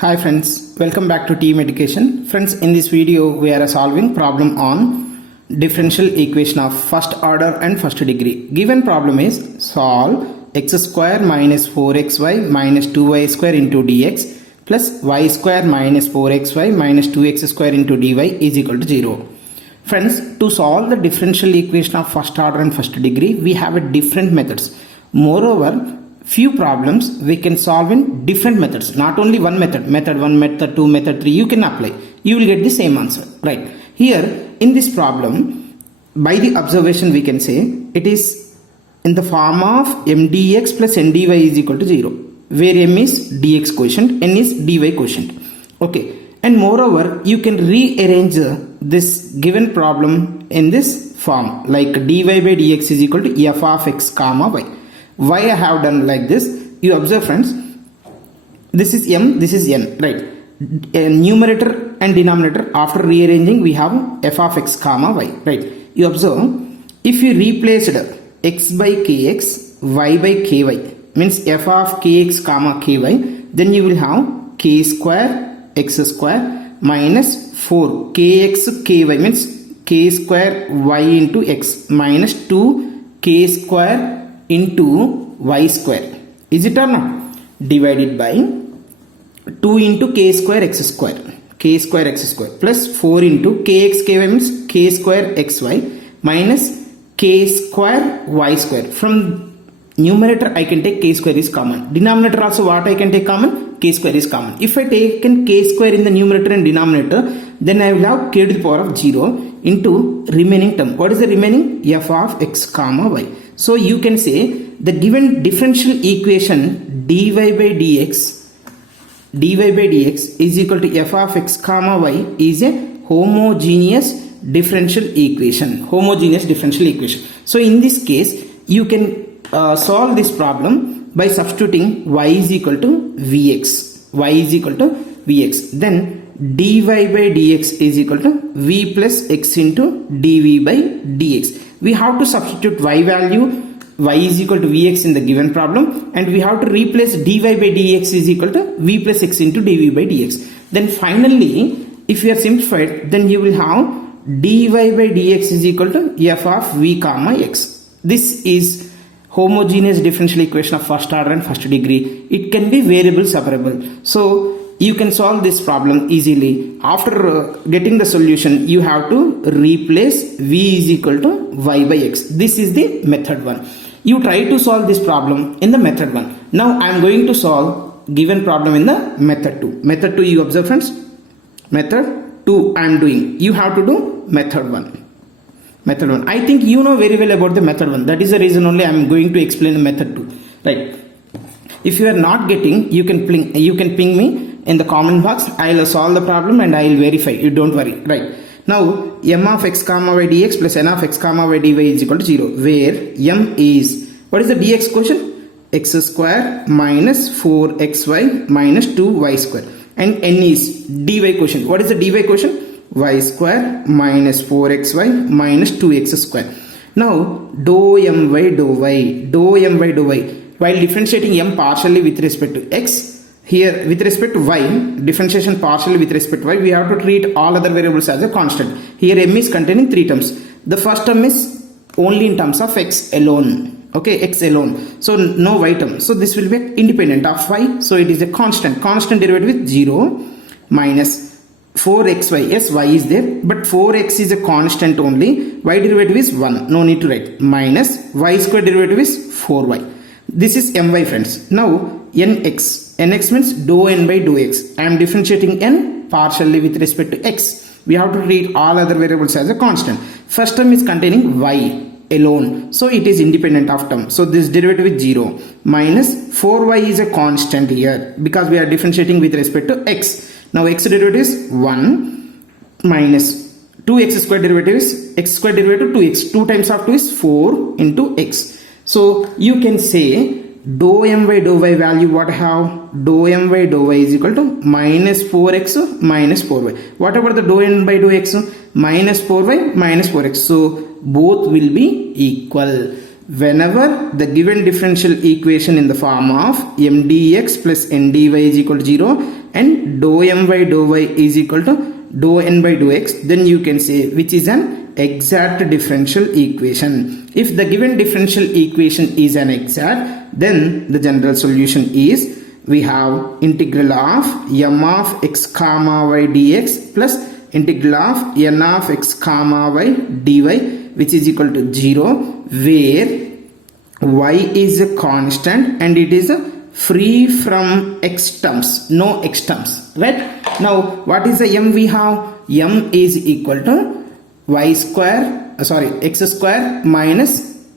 Hi friends, welcome back to Team Education. Friends, in this video we are solving problem on differential equation of first order and first degree. Given problem is solve x square minus 4xy minus 2y square into dx plus y square minus 4xy minus 2x square into dy is equal to 0. Friends, to solve the differential equation of first order and first degree, we have a different methods. Moreover, few problems we can solve in different methods, not only one method, method 1, method 2, method 3, you can apply, you will get the same answer, right? Here in this problem, by the observation we can say it is in the form of m dx plus n dy is equal to 0, where m is dx quotient, n is dy quotient, okay? And moreover, you can rearrange this given problem in this form, like dy by dx is equal to f of x comma y. Why I have done like this? You observe friends, this is m, this is n, right? Numerator and denominator, after rearranging we have f of x comma y, right? You observe, if you replaced x by kx, y by ky, means f of kx comma ky, then you will have k square x square minus 4 kx ky, means k square y into x minus 2 k square into y square, is it or not, divided by 2 into k square x square plus 4 into kx ky, means k square xy minus k square y square. From numerator I can take k square is common, denominator also what I can take common, k square is common. If I take k square in the numerator and denominator, then I will have k to the power of 0 into remaining term. What is the remaining? F of x comma y. So you can say the given differential equation dy by dx is equal to f of x comma y is a homogeneous differential equation. So in this case, you can solve this problem by substituting y is equal to vx. Then dy by dx is equal to v plus x into dv by dx. We have to substitute y value, y is equal to vx in the given problem, and we have to replace dy by dx is equal to v plus x into dv by dx. Then finally, if you are simplified, then you will have dy by dx is equal to f of v comma x. This is homogeneous differential equation of first order and first degree. It can be variable separable. So you can solve this problem easily. After getting the solution, you have to replace v is equal to y by x. This is the method 1. You try to solve this problem in the method 1. Now I am going to solve given problem in the method 2. Method 2, you observe friends, method 2 I am doing. You have to do method 1. I think you know very well about the method 1. That is the reason only I am going to explain the method 2, right? If you are not getting, you can ping me in the comment box. I will solve the problem and I will verify. You don't worry, right? Now m of x comma y dx plus n of x comma y dy is equal to 0, where m is, what is the dx quotient? X square minus 4xy minus 2y square, and n is dy quotient. What is the dy quotient? Y square minus 4xy minus 2x square. Now dou my dou y, while differentiating m partially with respect to x, here with respect to y, differentiation partially with respect to y, we have to treat all other variables as a constant. Here m is containing 3 terms. The first term is only in terms of x alone, okay, x alone, so no y term. So this will be independent of y, so it is a constant derivative with 0 minus 4xy, yes, y is there, but 4x is a constant only, y derivative is 1, no need to write, minus y square derivative is 4y. This is my friends. Now nx means dou n by dou x. I am differentiating n partially with respect to x. We have to treat all other variables as a constant. First term is containing y alone, so it is independent of term, so this derivative is 0, minus 4y is a constant here because we are differentiating with respect to x. Now x derivative is 1 minus 2x square derivative is x square derivative 2x. 2 times of 2 is 4 into x. So you can say dou m by dou y value, what I have? Dou m by dou y is equal to minus 4x minus 4y. What about the dou n by dou x? Minus 4y minus 4x. So both will be equal. Whenever the given differential equation in the form of m dx plus n dy is equal to 0 and dou m by dou y is equal to dou n by dou x, then you can say which is an exact differential equation. If the given differential equation is an exact, then the general solution is we have integral of m of x comma y dx plus integral of n of x comma y dy, which is equal to 0, where y is a constant and it is free from x terms, no x terms, right? Now what is the m we have? M is equal to x square minus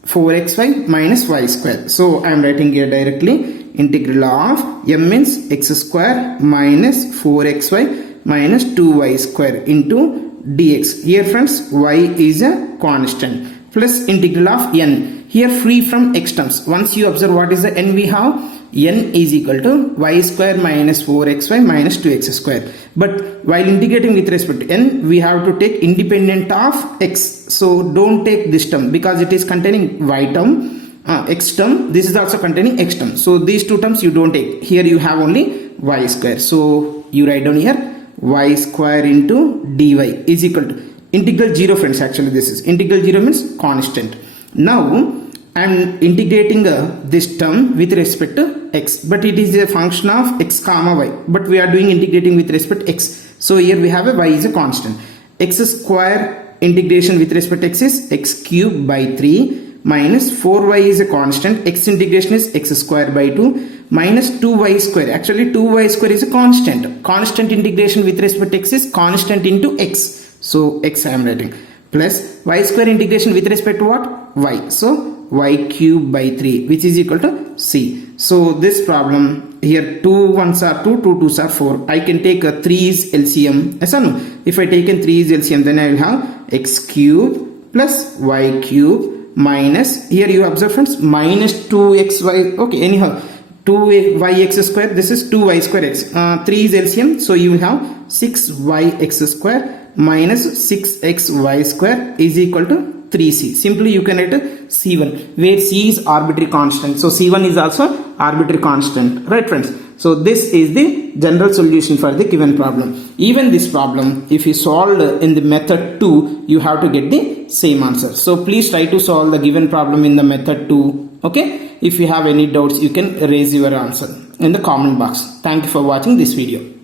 4xy minus y square. So I am writing here directly integral of m means x square minus 4xy minus 2y square into dx. Here friends, y is a constant plus integral of n. Here free from x terms. Once you observe what is the n we have, n is equal to y square minus 4xy minus 2x square. But while integrating with respect to n, we have to take independent of x. So don't take this term because it is containing y term, x term. This is also containing x term. So these two terms you don't take. Here you have only y square. So you write down here y square into dy is equal to integral 0 friends. Actually this is integral 0 means constant. Now I am integrating this term with respect to x, but it is a function of x comma y, but we are doing integrating with respect to x. So here we have a y is a constant. X square integration with respect to x is x cube by 3 minus 4y is a constant. X integration is x square by 2 minus 2y square. Actually 2y square is a constant. Constant integration with respect to x is constant into x. So x I am writing plus y square integration with respect to what? Y. So y cube by 3, which is equal to c. So this problem here 2 1s are 2, 2 2s are 4. I can take a 3's LCM. Yes or no? If I take in 3's LCM, then I will have x cube plus y cube minus, here you observe friends, minus 2xy. Okay, anyhow 2yx square, this is 2y square x. 3's LCM, so you will have 6yx square minus 6xy square is equal to 3c. Simply you can write c1, where c is arbitrary constant. So c1 is also arbitrary constant, right friends? So this is the general solution for the given problem. Even this problem, if you solve in the method 2, you have to get the same answer. So please try to solve the given problem in the method 2. Okay, if you have any doubts, you can raise your answer in the comment box. Thank you for watching this video.